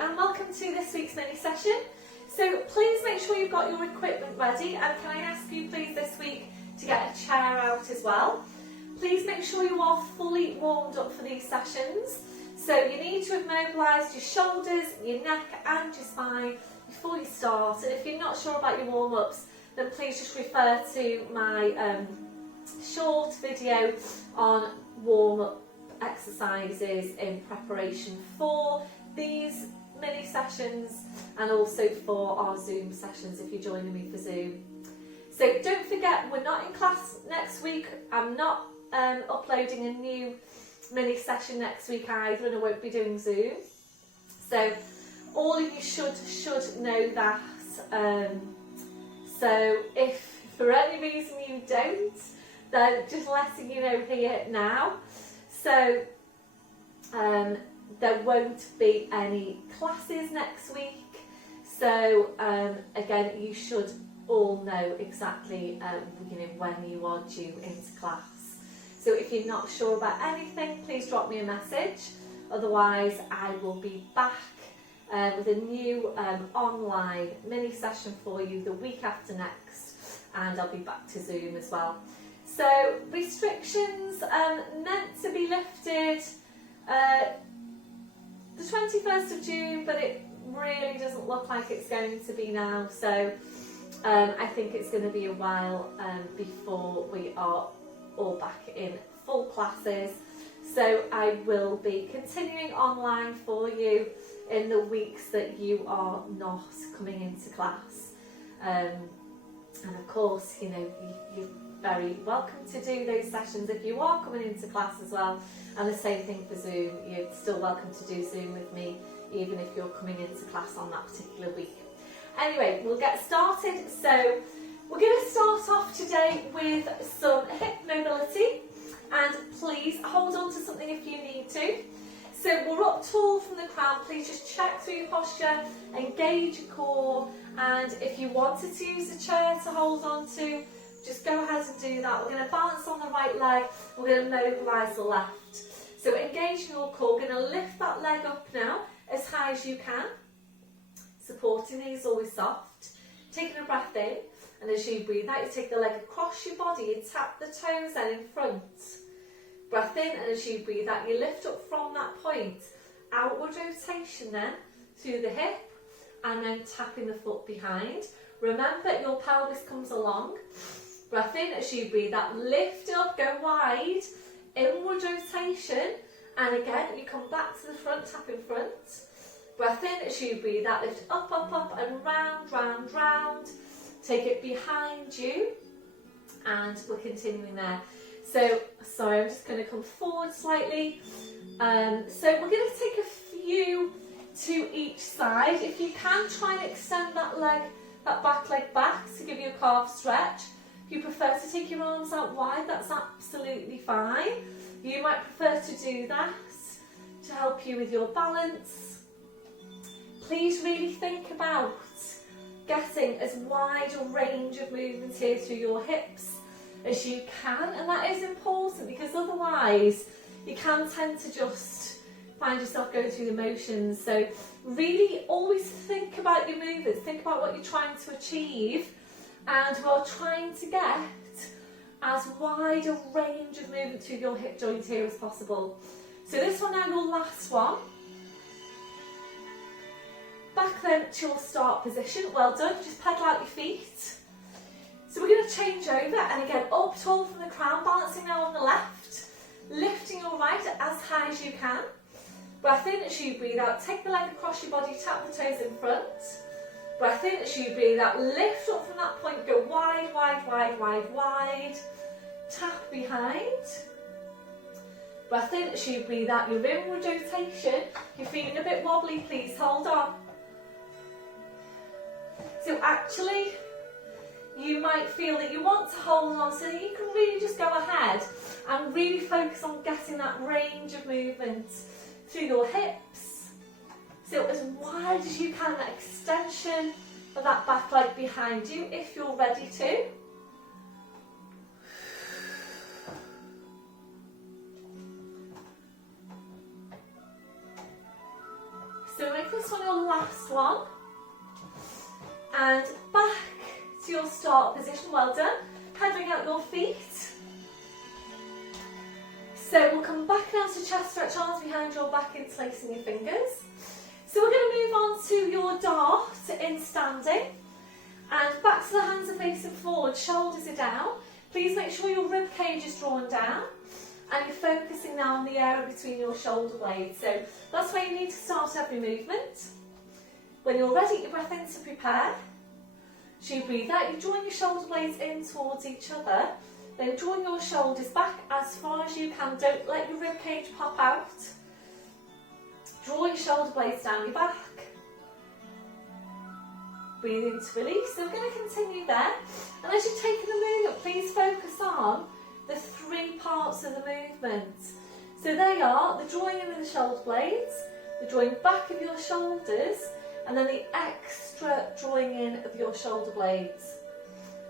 and welcome to this week's mini session. So please make sure you've got your equipment ready, and can I ask you please this week to get a chair out as well. Please make sure you are fully warmed up for these sessions. So you need to have mobilised your shoulders, your neck and your spine before you start, and if you're not sure about your warm-ups then please just refer to my short video on warm-up exercises in preparation for these mini sessions and also for our Zoom sessions if you're joining me for Zoom. So don't forget, we're not in class next week. I'm not uploading a new mini session next week either, and I won't be doing Zoom. So all of you should know that. So if for any reason you don't, then just letting you know here now. So there won't be any classes next week. So again, you should all know exactly when you are due into class. So if you're not sure about anything, please drop me a message. Otherwise, I will be back with a new online mini session for you the week after next, and I'll be back to Zoom as well. So restrictions meant to be lifted the 21st of June, but it really doesn't look like it's going to be now. So I think it's going to be a while before we are all back in full classes. So I will be continuing online for you in the weeks that you are not coming into class. And of course, you're very welcome to do those sessions if you are coming into class as well. And the same thing for Zoom. You're still welcome to do Zoom with me, even if you're coming into class on that particular week. Anyway, we'll get started. So we're going to start off today with some hip mobility, and please hold on to something if you need to. So we're up tall from the ground. Please just check through your posture, engage your core, and if you wanted to use a chair to hold on to, just go ahead and do that. We're going to balance on the right leg, we're going to mobilise the left. So engaging your core, we're going to lift that leg up now as high as you can. Supporting knees always soft. Taking a breath in, and as you breathe out, you take the leg across your body, you tap the toes then in front. Breath in, and as you breathe out, you lift up from that point. Outward rotation then, through the hip, and then tapping the foot behind. Remember, your pelvis comes along. Breath in, as you breathe out, lift up, go wide. Inward rotation, and again, you come back to the front, tap in front. Breath in, as you breathe out, lift up, up, up, and round, round, round. Take it behind you, and we're continuing there. So, sorry, I'm just going to come forward slightly. So we're going to take a few to each side. If you can, try and extend that leg, that back leg back to give you a calf stretch. If you prefer to take your arms out wide, that's absolutely fine. You might prefer to do that to help you with your balance. Please really think about getting as wide a range of movement here through your hips as you can, and that is important because otherwise you can tend to just find yourself going through the motions. So really always think about your movements, think about what you're trying to achieve, and we're trying to get as wide a range of movement through your hip joint here as possible. So this one now, your last one. Back then to your start position. Well done, just pedal out your feet. So we're going to change over, and again up tall from the crown, balancing now on the left, lifting your right as high as you can. Breath in as you breathe out, take the leg across your body, tap the toes in front. Breath in as you breathe out, lift up from that point, go wide, wide, wide, wide, wide. Tap behind. Breath in as you breathe out, your inward rotation. If you're feeling a bit wobbly, please hold on. So actually, you might feel that you want to hold on, so that you can really just go ahead and really focus on getting that range of movement through your hips. So as wide as you can, that extension of that back leg behind you if you're ready to. So make this one your last one. And back to your start position, well done. Pedaling out your feet. So we'll come back now to chest stretch, arms behind your back, interlacing your fingers. So we're going to move on to your dart in standing. And back to the hands are facing forward, shoulders are down. Please make sure your rib cage is drawn down. And you're focusing now on the area between your shoulder blades. So that's where you need to start every movement. When you're ready, you breath in to prepare. So you breathe out, you join your shoulder blades in towards each other. Then drawing your shoulders back as far as you can. Don't let your rib cage pop out. Draw your shoulder blades down your back. Breathe in to release. So we're going to continue there. And as you're taking the movement, please focus on the 3 parts of the movement. So they are the drawing in of the shoulder blades, the drawing back of your shoulders, and then the extra drawing in of your shoulder blades.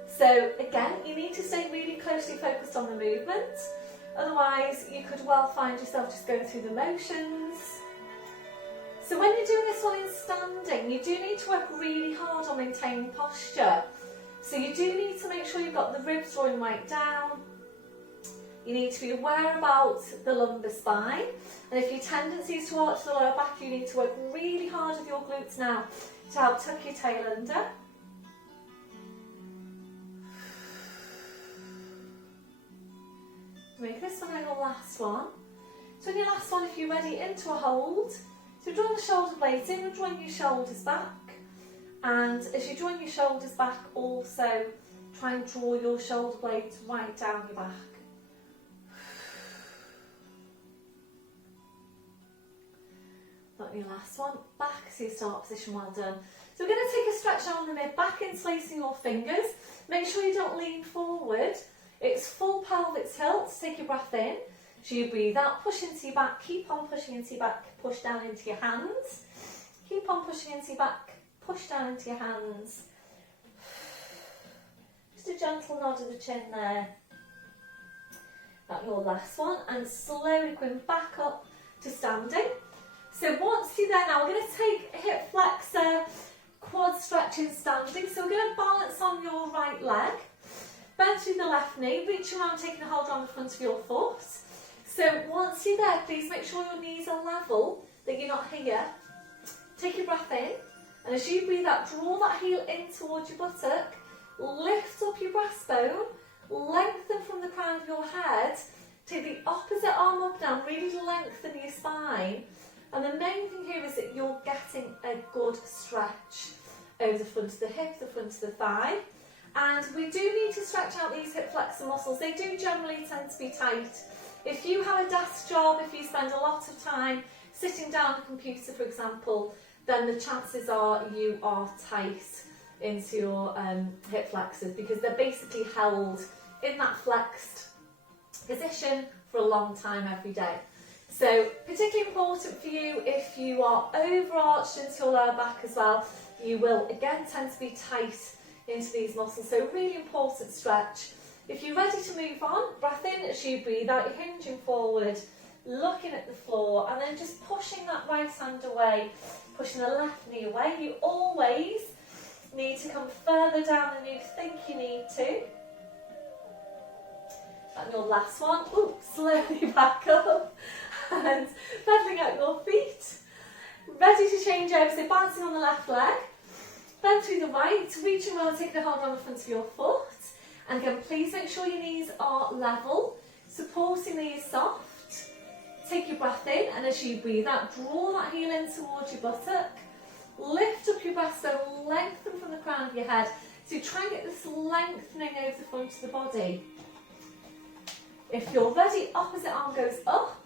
So again, you need to stay really closely focused on the movement, otherwise you could well find yourself just going through the motions. So when you're doing this one in standing, you do need to work really hard on maintaining posture. So you do need to make sure you've got the ribs drawing right down. You need to be aware about the lumbar spine, and if your tendency is to arch the lower back, you need to work really hard with your glutes now to help tuck your tail under. Make this one your last one. So in your last one, if you're ready, into a hold. So drawing the shoulder blades in, we're drawing your shoulders back, and as you join your shoulders back, also try and draw your shoulder blades right down your back. Got your last one, back to your start position, well done. So we're going to take a stretch down the mid, back interlacing your fingers. Make sure you don't lean forward. It's full pelvic tilt. Take your breath in. So you breathe out, push into your back, keep on pushing into your back, push down into your hands. Keep on pushing into your back, push down into your hands. Just a gentle nod of the chin there. That's your last one, and slowly going back up to standing. So once you're there now, we're going to take a hip flexor, quad stretch in standing. So we're going to balance on your right leg, bend through the left knee, reach around, taking a hold on the front of your foot. So once you're there, please make sure your knees are level, that you're not here. Take your breath in, and as you breathe out, draw that heel in towards your buttock, lift up your breastbone, lengthen from the crown of your head, take the opposite arm up now, really lengthen your spine. And the main thing here is that you're getting a good stretch over the front of the hip, the front of the thigh. And we do need to stretch out these hip flexor muscles. They do generally tend to be tight. If you have a desk job, if you spend a lot of time sitting down at a computer, for example, then the chances are you are tight into your hip flexors, because they're basically held in that flexed position for a long time every day. So particularly important for you if you are overarched into your lower back as well. You will again tend to be tight into these muscles, so really important stretch. If you're ready to move on, breath in as you breathe out, you're hinging forward, looking at the floor, and then just pushing that right hand away, pushing the left knee away. You always need to come further down than you think you need to. And your last one, ooh, slowly back up and pedaling out your feet. Ready to change over, so bouncing on the left leg, bend through the right, reaching around, taking a hold on the front of your foot. And again, please make sure your knees are level, supporting these soft. Take your breath in, and as you breathe out, draw that heel in towards your buttock. Lift up your breastbone, lengthen from the crown of your head. So try and get this lengthening over the front of the body. If you're ready, opposite arm goes up.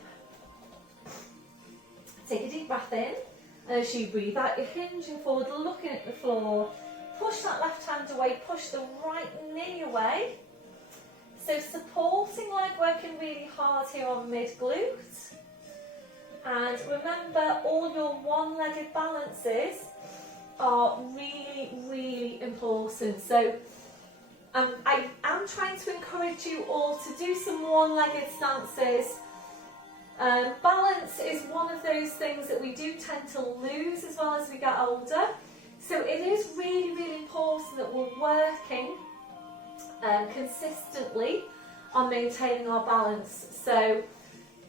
Take a deep breath in, and as you breathe out, you're hinging forward, looking at the floor. Push that left hand away, push the right knee away. So supporting leg, working really hard here on mid-glute. And remember, all your one-legged balances are really, really important. So I am trying to encourage you all to do some one-legged stances Balance is one of those things that we do tend to lose as well as we get older. So it is really, really important that we're working consistently on maintaining our balance. So,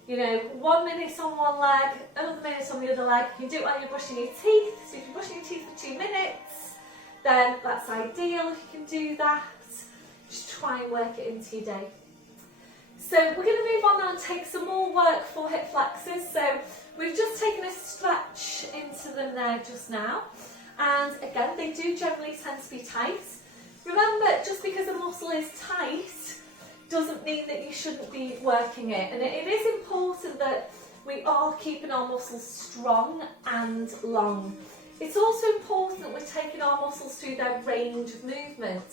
you know, 1 minute on one leg, another minute on the other leg. You can do it while you're brushing your teeth. So if you're brushing your teeth for 2 minutes, then that's ideal if you can do that. Just try and work it into your day. So we're going to move on now and take some more work for hip flexors. So we've just taken a stretch into them there just now. And again, they do generally tend to be tight. Remember, just because a muscle is tight doesn't mean that you shouldn't be working it. And it is important that we are keeping our muscles strong and long. It's also important that we're taking our muscles through their range of movement.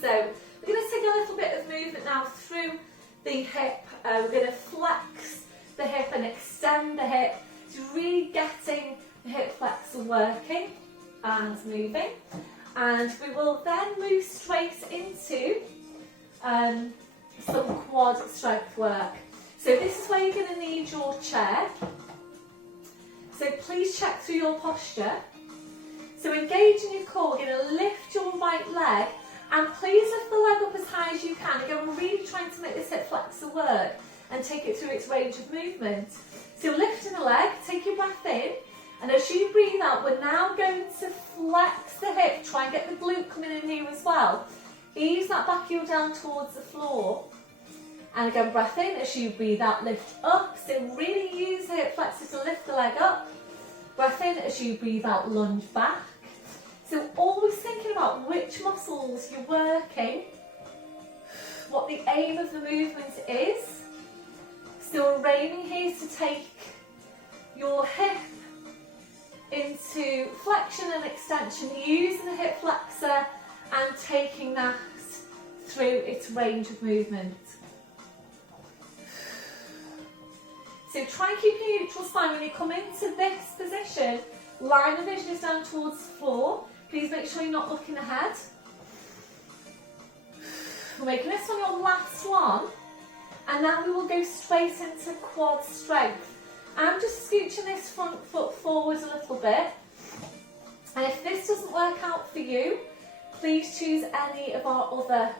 So we're going to take a little bit of movement now through the hip. We're going to flex the hip and extend the hip. So really getting the hip flexor working and moving. And we will then move straight into some quad strength work. So this is where you're going to need your chair. So please check through your posture. So engaging your core, we're going to lift your right leg and please lift the leg up as high as you can. Again, we're really trying to make this hip flexor work and take it through its range of movement. So lifting the leg, take your breath in, and as you breathe out, we're now going to flex the hip. Try and get the glute coming in here as well. Ease that back heel down towards the floor. And again, breath in, as you breathe out, lift up. So really use the hip flexor to lift the leg up. Breath in, as you breathe out, lunge back. So always thinking about which muscles you're working, what the aim of the movement is. So we're aiming here to take your hip into flexion and extension, using the hip flexor and taking that through its range of movement. So try and keep your neutral spine when you come into this position. Line of vision is down towards the floor. Please make sure you're not looking ahead. We're making this one your last one. And now we will go straight into quad strength. I'm just scooching this front foot forward a little bit. And if this doesn't work out for you, please choose any of our other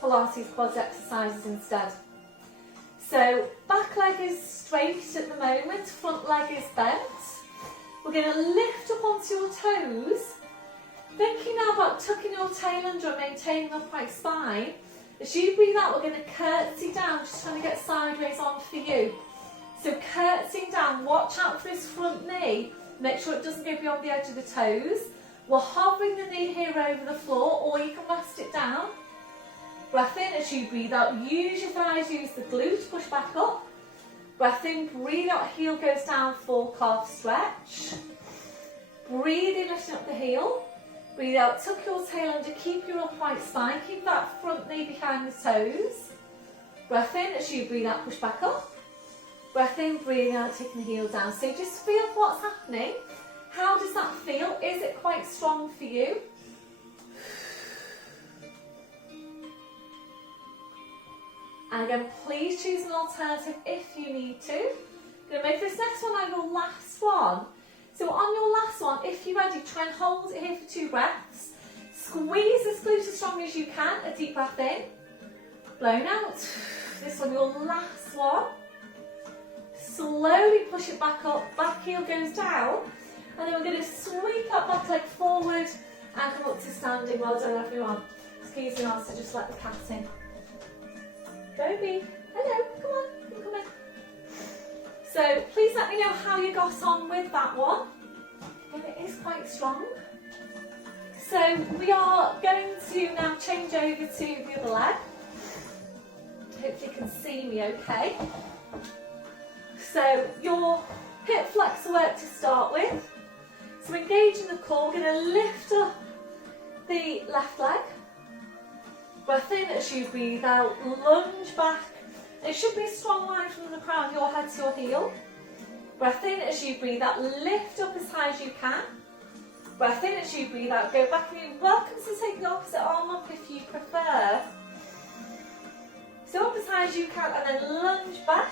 Pilates quads exercises instead. So back leg is straight at the moment, front leg is bent. We're going to lift up onto your toes. Thinking now about tucking your tail under and maintaining upright spine. As you breathe out, we're going to curtsy down, just trying to get sideways on for you. So curtsying down, watch out for this front knee. Make sure it doesn't go beyond the edge of the toes. We're hovering the knee here over the floor, or you can rest it down. Breath in as you breathe out, use your thighs, use the glutes, push back up. Breath in, breathe out, heel goes down for calf stretch. Breathe in, lifting up the heel. Breathe out, tuck your tail under, keep your upright spine, keep that front knee behind the toes. Breath in as you breathe out, push back up. Breath in, breathing out, taking the heel down. So just feel what's happening. How does that feel? Is it quite strong for you? And again, please choose an alternative if you need to. I'm going to make this next one your last one. So on your last one, if you're ready, try and hold it here for 2 breaths. Squeeze this glute as strong as you can. A deep breath in. Blown out. This one, your last one. Slowly push it back up. Back heel goes down. And then we're going to sweep that back leg forward and come up to standing. Well done, everyone. Excuse me, also just let the cat in. Toby, hello, come on, come in. So please let me know how you got on with that one. And it is quite strong. So we are going to now change over to the other leg. Hopefully you can see me okay. So your hip flexor work to start with. So engaging the core, we're going to lift up the left leg. Breath in as you breathe out, lunge back. It should be a strong line from the crown of your head to your heel. Breath in as you breathe out, lift up as high as you can. Breath in as you breathe out, go back and you're welcome to take the opposite arm up if you prefer. So up as high as you can and then lunge back.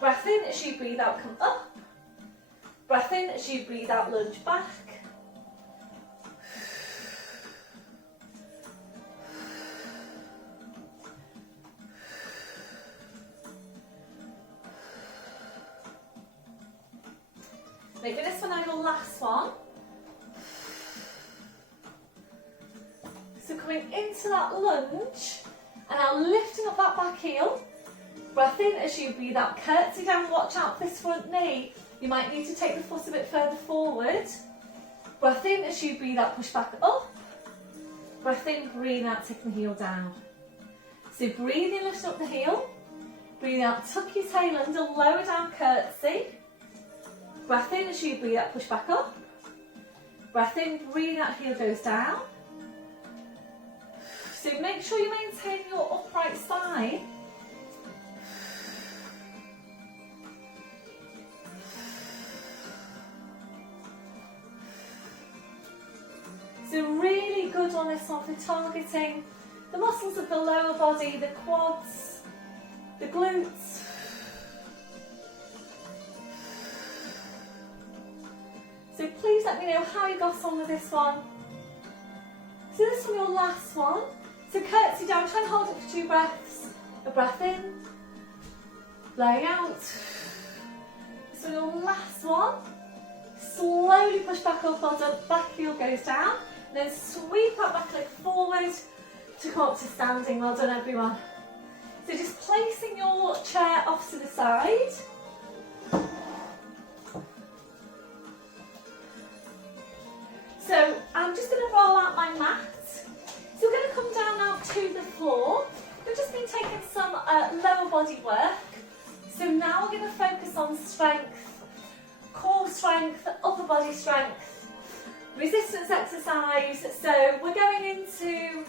Breath in as you breathe out, come up. Breath in as you breathe out, lunge back. Making this one now your last one. So coming into that lunge, and now lifting up that back heel. Breath in as you breathe out, curtsy down, watch out for this front knee. You might need to take the foot a bit further forward. Breath in as you breathe out, push back up. Breath in, breathe out, taking the heel down. So breathe in, lift up the heel. Breathe out, tuck your tail under, lower down, curtsy. Breath in as you breathe out, push back up. Breath in, breathe out, heel goes down. So make sure you maintain your upright spine. So really good on this one for targeting the muscles of the lower body, the quads, the glutes. So please let me know how you got on with this one. So this one, your last one. So curtsy down, try and hold it for 2 breaths. A breath in, blowing out. So your last one. Slowly push back up, well done. Back heel goes down. Then sweep that back leg forward to come up to standing. Well done, everyone. So just placing your chair off to the side. So I'm just going to roll out my mat. So we're going to come down now to the floor. We've just been taking some lower body work. So now we're going to focus on strength, core strength, upper body strength, resistance exercise. So we're going into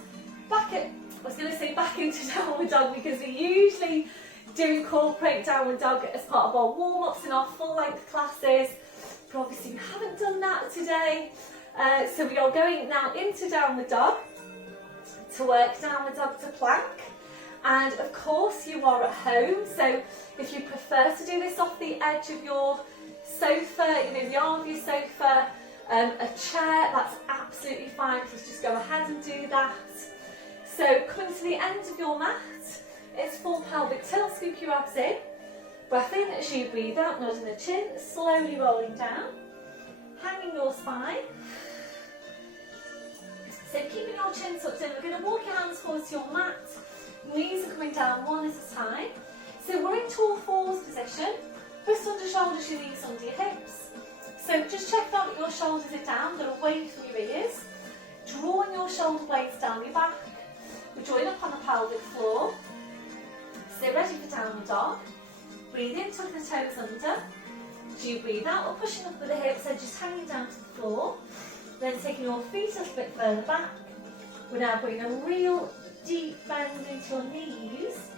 back into downward dog, because we usually do incorporate downward dog as part of our warm-ups in our full length classes. But obviously we haven't done that today. So we are going now into downward dog to work downward dog to plank. And of course you are at home, so if you prefer to do this off the edge of your sofa, the arm of your sofa, a chair, that's absolutely fine. Please just go ahead and do that. So coming to the end of your mat, it's full pelvic tilt, scoop your abs in. Breath in as you breathe out, nodding the chin, slowly rolling down, hanging your spine. So keeping your chin tucked in, we're going to walk your hands towards your mat. Knees are coming down one at a time. So we're in tall fours position. Wrist under shoulders, your knees under your hips. So just check out that your shoulders are down, they're away from your ears. Drawing your shoulder blades down your back. We're drawing up on the pelvic floor. So ready for downward dog. Breathe in, tuck the toes under. As you breathe out, we're pushing up with the hips, so just hanging down to the floor. Then taking your feet a little bit further back. We're now bringing a real deep bend into your knees.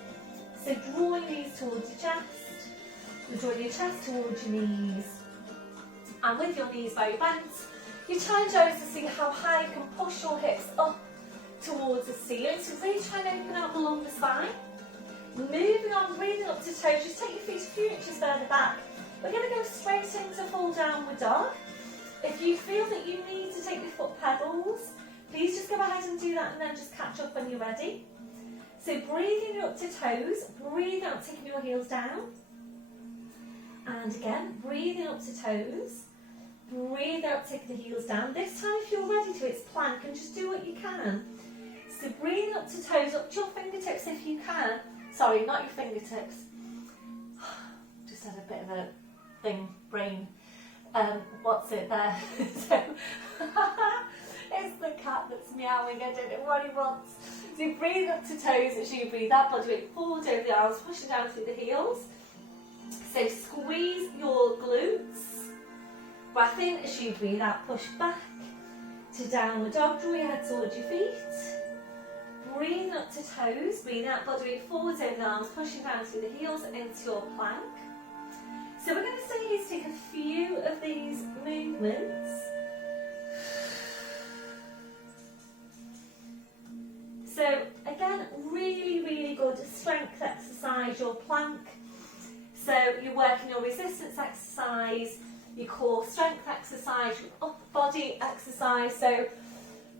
So drawing these towards your chest. You're drawing your chest towards your knees. And with your knees very bent, you challenge always to see how high you can push your hips up towards the ceiling. So really try and open out along the spine. Moving on, breathing up to toes. Just take your feet a few inches further back. We're going to go straight into full downward dog. If you feel that you need to take your foot pedals, please just go ahead and do that, and then just catch up when you're ready. So breathing up to toes, breathe out, taking your heels down. And again, breathing up to toes, breathe out, taking the heels down. This time, if you're ready to, it's plank, and just do what you can. So breathing up to toes, up to your fingertips if you can. Sorry, not your fingertips. Just had a bit of a thing, brain. What's it there? So, it's the cat that's meowing. I don't know what he wants. So breathe up to toes as you breathe out, body weight forward over the arms, pushing down through the heels. So squeeze your glutes. Breath in as you breathe out, push back to downward dog. Draw your head towards your feet. Breathe up to toes. Breathe out, body weight forward over the arms, pushing down through the heels into your plank. So we're going to stay here to take a few of these movements. So again, really, really good strength exercise, your plank. So you're working your resistance exercise, your core strength exercise, your upper body exercise. So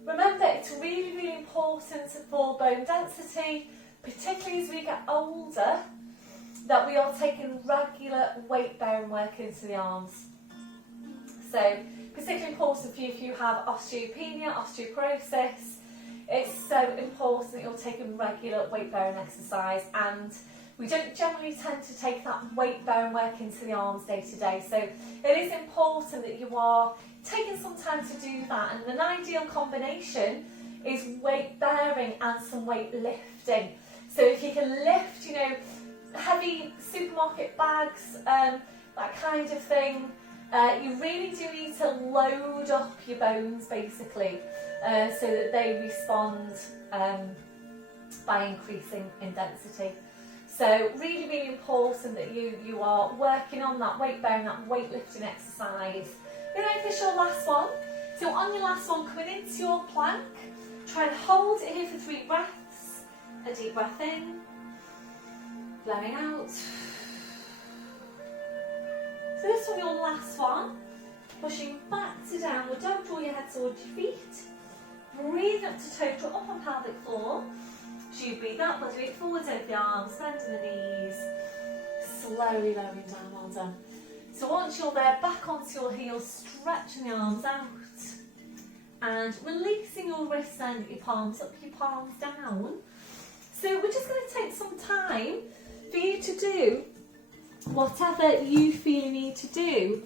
remember, it's really, really important for bone density, particularly as we get older, that we are taking regular weight bearing work into the arms. So particularly important for you if you have osteopenia, osteoporosis. It's so important that you're taking regular weight bearing exercise, and we don't generally tend to take that weight bearing work into the arms day to day. So it is important that you are taking some time to do that, and an ideal combination is weight bearing and some weight lifting. So if you can lift, you know, heavy supermarket bags, that kind of thing, you really do need to load up your bones basically, so that they respond by increasing in density. So really, really important that you are working on that weight bearing, that weightlifting exercise. Then finish your last one. So on your last one, coming into your plank, try and hold it here for 3 breaths. A deep breath in, blowing out. So this one, your last one, pushing back to downward dog, draw your head towards your feet. Breathe up to total up on pelvic floor. So you breathe up, body weight forwards over the arms, bending the knees, slowly lowering down, well done. So once you're there, back onto your heels, stretching the arms out, and releasing your wrists and your palms up, your palms down. So we're just going to take some time for you to do whatever you feel you need to do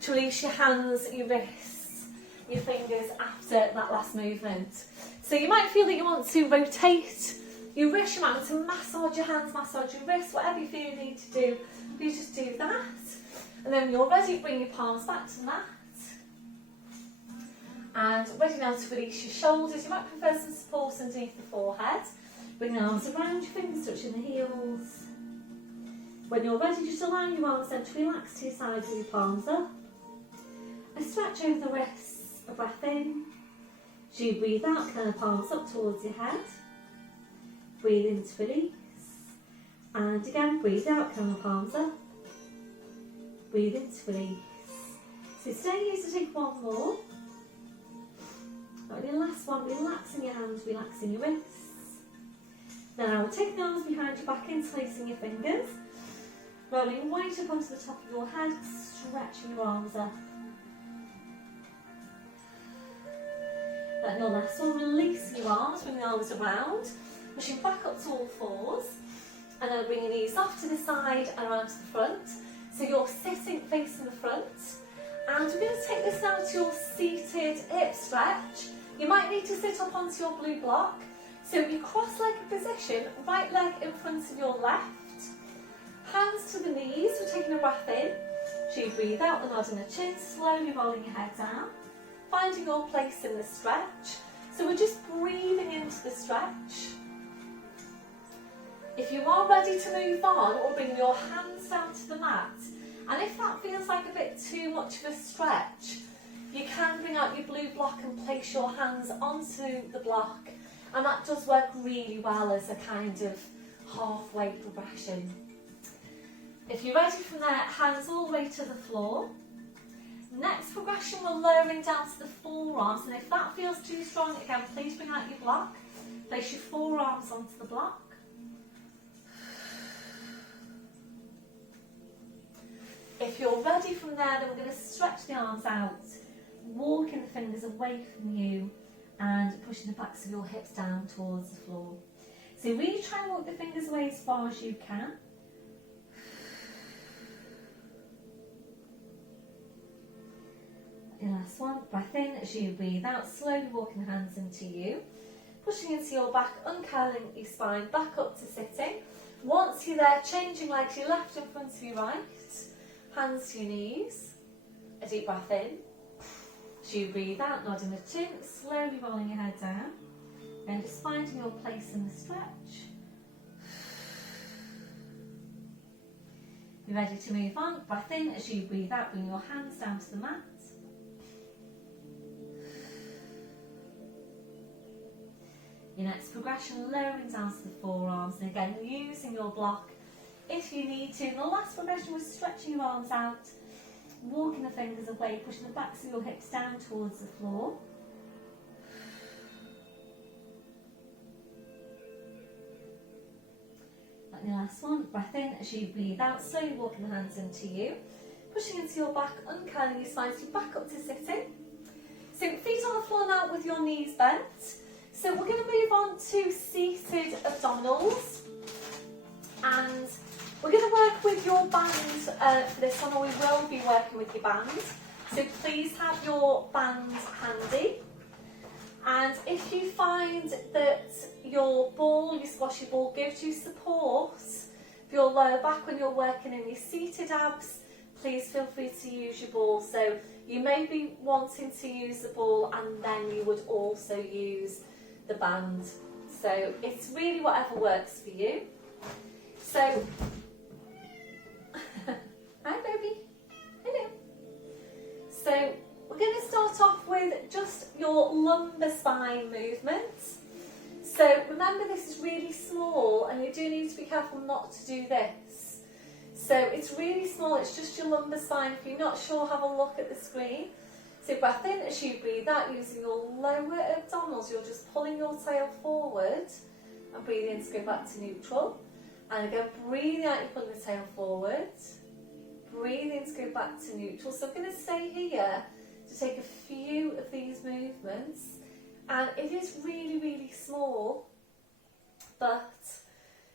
to release your hands, your wrists, your fingers after that last movement. So you might feel that you want to rotate your wrist, you might want to massage your hands, massage your wrists, whatever you feel you need to do, you just do that. And then when you're ready, bring your palms back to the mat. And ready now to release your shoulders. You might prefer some support underneath the forehead. Bring the arms around your fingers, touching the heels. When you're ready, just allow your arms then to relax to your sides with your palms up. And stretch over the wrists, a breath in. As you breathe out, curl the palms up towards your head. Breathe in to release. And again, breathe out, curl the palms up. Breathe in to release. So stay here to take one more. Got your last one, relaxing your hands, relaxing your wrists. Now take the arms behind your back, interlacing your fingers. Rolling right up onto the top of your head, stretching your arms up. Then your last one, releasing your arms, bring the arms around, pushing back up to all fours, and then bring your knees off to the side and around to the front. So you're sitting facing the front, and we're going to take this now to your seated hip stretch. You might need to sit up onto your blue block. So your cross-legged position, right leg in front of your left, hands to the knees, we're taking a breath in. So you breathe out, the nod in the chin, slowly rolling your head down, finding your place in the stretch. So we're just breathing into the stretch. If you are ready to move on, or bring your hands down to the mat, and if that feels like a bit too much of a stretch, you can bring out your blue block and place your hands onto the block, and that does work really well as a kind of halfway progression. If you're ready from there, hands all the way to the floor. Next progression, we're lowering down to the forearms, and if that feels too strong, again, please bring out your block. Place your forearms onto the block. If you're ready from there, then we're going to stretch the arms out, walking the fingers away from you and pushing the backs of your hips down towards the floor. So really try and walk the fingers away as far as you can. Your last one, breath in as you breathe out, slowly walking the hands into you, pushing into your back, uncurling your spine, back up to sitting. Once you're there, changing legs, your left in front of your right. Hands to your knees, a deep breath in. As you breathe out, nodding the chin, slowly rolling your head down, and just finding your place in the stretch. You're ready to move on, breath in. As you breathe out, bring your hands down to the mat. Your next progression, lowering down to the forearms, and again, using your block if you need to. The last progression was stretching your arms out, walking the fingers away, pushing the backs of your hips down towards the floor. And the last one, breath in as you breathe out, slowly walking the hands into you, pushing into your back, uncurling your spine, so back up to sitting. So feet on the floor now with your knees bent. So we're going to move on to seated abdominals, and we're going to work with your band for this one, or we will be working with your band. So please have your band handy. And if you find that your ball, your squashy ball, gives you support for your lower back when you're working in your seated abs, please feel free to use your ball. So you may be wanting to use the ball and then you would also use the band. So it's really whatever works for you. So, hi baby, hello. So we're going to start off with just your lumbar spine movements. So remember, this is really small and you do need to be careful not to do this. So it's really small, it's just your lumbar spine. If you're not sure, have a look at the screen. So breath in as you breathe out, using your lower abdominals, you're just pulling your tail forward and breathing in to go back to neutral. And again, breathing out, you're pulling the tail forward. Breathe in to go back to neutral. So I'm going to stay here to take a few of these movements, and it is really, really small, but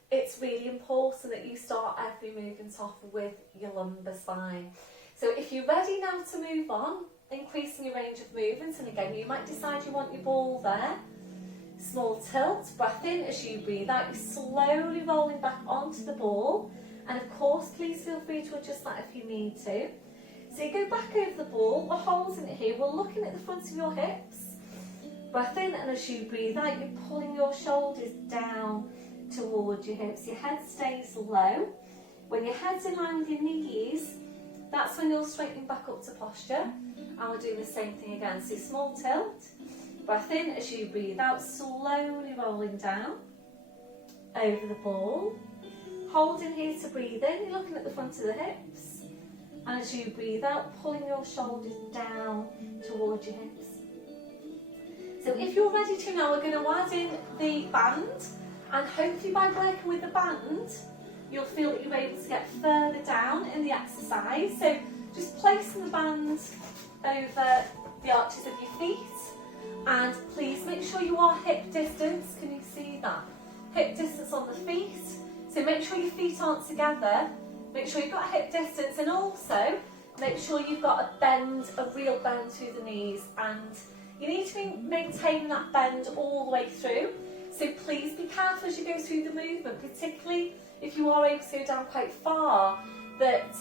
it's really important that you start every movement off with your lumbar spine. So if you're ready now to move on, increasing your range of movements, and again you might decide you want your ball there. Small tilt, breath in as you breathe out, you're slowly rolling back onto the ball, and of course please feel free to adjust that if you need to. So you go back over the ball, we're holding it here, we're looking at the front of your hips. Breath in, and as you breathe out, you're pulling your shoulders down towards your hips. Your head stays low. When your head's in line with your knees, that's when you're straightening back up to posture. And we're doing the same thing again. So small tilt. Breath in as you breathe out, slowly rolling down over the ball. Holding here to breathe in, you're looking at the front of the hips. And as you breathe out, pulling your shoulders down towards your hips. So if you're ready to now, we're going to add in the band, and hopefully by working with the band, you'll feel that you're able to get further down in the exercise. So just placing the band over the arches of your feet, and please make sure you are hip distance. Can you see that? Hip distance on the feet. So make sure your feet aren't together. Make sure you've got a hip distance, and also make sure you've got a bend, a real bend through the knees, and you need to maintain that bend all the way through. So please be careful as you go through the movement, particularly if you are able to go down quite far, that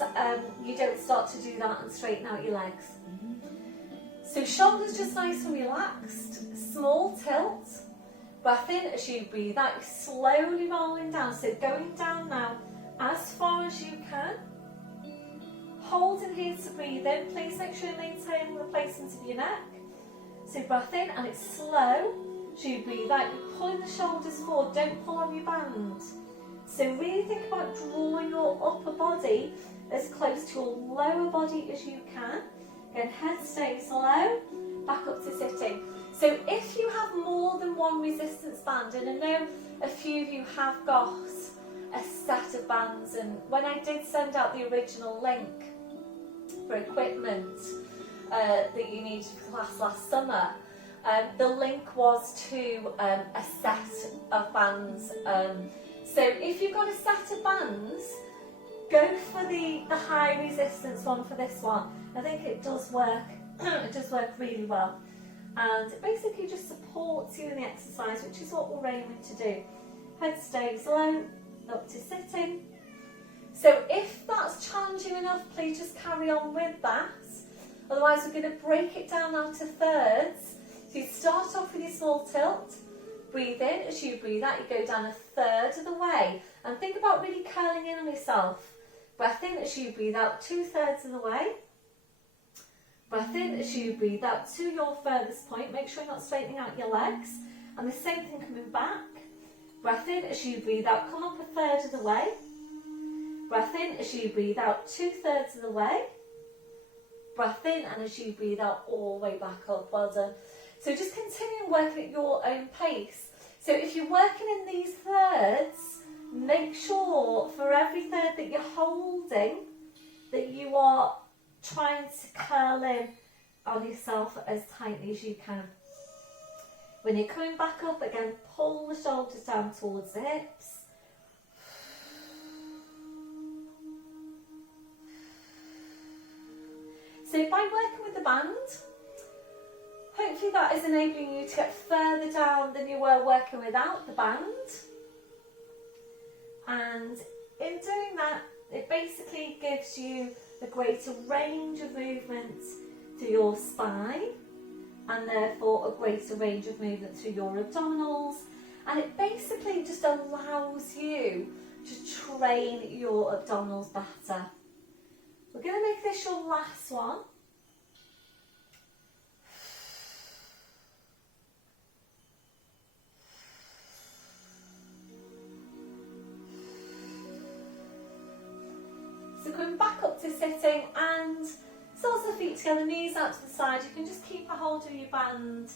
you don't start to do that and straighten out your legs. So shoulders just nice and relaxed, small tilt, breath in as you breathe out, slowly rolling down, so going down now as far as you can. Holding here to breathe in, please make sure you maintain the placement of your neck. So breath in, and it's slow. As you breathe out, you're pulling the shoulders forward, don't pull on your band. So really think about drawing your upper body as close to your lower body as you can. Again, head stays low, back up to sitting. So if you have more than one resistance band, and I know a few of you have got a set of bands, and when I did send out the original link for equipment that you needed for class last summer, the link was to a set of bands. So if you've got a set of bands, go for the high resistance one for this one. I think it does work. It does work really well, and it basically just supports you in the exercise, which is what we're aiming to do. Head stays low, up to sitting. So if that's challenging enough, please just carry on with that. Otherwise, we're going to break it down now to thirds. So you start off with your small tilt. Breathe in. As you breathe out, you go down a third of the way. And think about really curling in on yourself. Breath in as you breathe out, 2/3 of the way. Breath in as you breathe out to your furthest point. Make sure you're not straightening out your legs. And the same thing coming back. Breath in as you breathe out, come up a third of the way. Breath in as you breathe out 2/3 of the way. Breath in, and as you breathe out all the way back up. Well done. So just continue working at your own pace. So if you're working in these thirds, make sure for every third that you're holding that you are trying to curl in on yourself as tightly as you can. When you're coming back up again, pull the shoulders down towards the hips. So by working with the band, hopefully that is enabling you to get further down than you were working without the band. And in doing that, it basically gives you a greater range of movement through your spine, and therefore a greater range of movement through your abdominals, and it basically just allows you to train your abdominals better. We're going to make this your last one. So coming back up to sitting, and soles of the feet together, knees out to the side. You can just keep a hold of your band,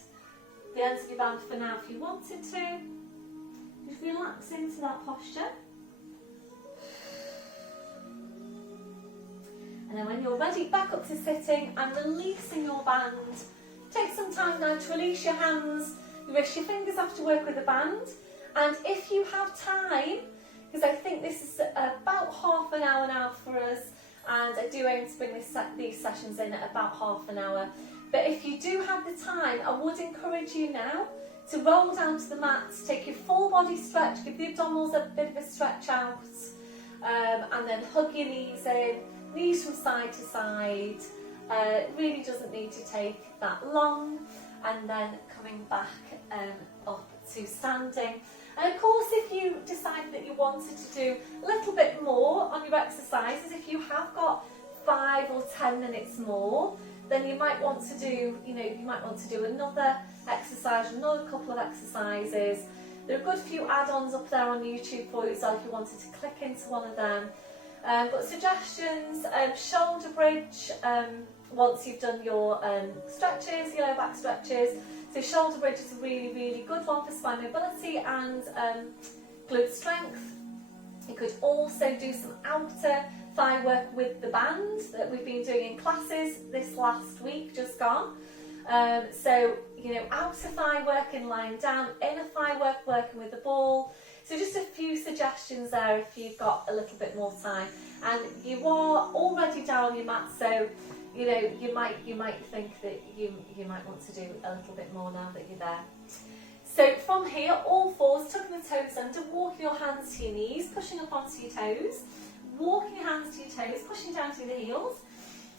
the ends of your band for now if you wanted to. Just relax into that posture. And then when you're ready, back up to sitting and releasing your band. Take some time now to release your hands, your wrists, your fingers have to work with the band. And if you have time, because I think this is about half an hour now for us, and I do aim to bring these sessions in at about half an hour. But if you do have the time, I would encourage you now to roll down to the mat, take your full body stretch, give the abdominals a bit of a stretch out, and then hug your knees in, knees from side to side. It really doesn't need to take that long. And then coming back up to standing. And of course, if you decide that you wanted to do a little bit more on your exercises, if you have got 5 or 10 minutes more, then you might want to do, another exercise, another couple of exercises. There are a good few add-ons up there on YouTube for you, so if you wanted to click into one of them. But suggestions, shoulder bridge, once you've done your stretches, your lower back stretches. So shoulder bridge is a really, really good one for spine mobility and glute strength. You could also do some outer thigh work with the band that we've been doing in classes this last week, just gone. So, outer thigh work in lying down, inner thigh work working with the ball. So just a few suggestions there if you've got a little bit more time. And you are already down on your mat, so you might think that you might want to do a little bit more now that you're there. So from here, all fours, tucking the toes under, walking your hands to your knees, pushing up onto your toes, walking your hands to your toes, pushing down to the heels,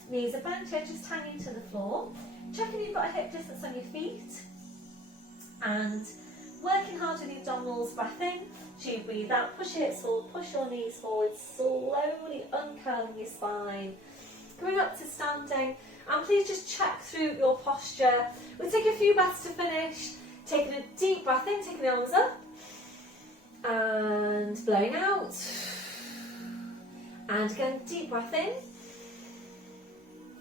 knees are bent, just hanging to the floor, checking you've got a hip distance on your feet, and working hard with the abdominals. Breath in, as you breathe out, push your hips forward, push your knees forward, slowly uncurling your spine. Coming up to standing, and please just check through your posture. We'll take a few breaths to finish. Taking a deep breath in, taking the arms up, and blowing out. And again, deep breath in,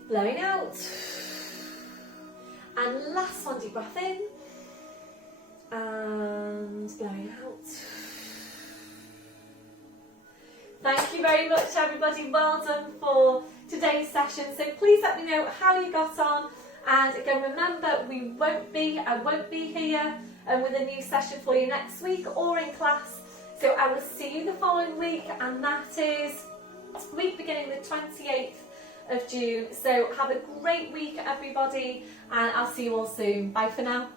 blowing out. And last one, deep breath in, and blowing out. Thank you very much, everybody. Well done for today's session. So please let me know how you got on. And again, remember, I won't be here with a new session for you next week or in class. So I will see you the following week, and that is week beginning the 28th of June. So have a great week, everybody, and I'll see you all soon. Bye for now.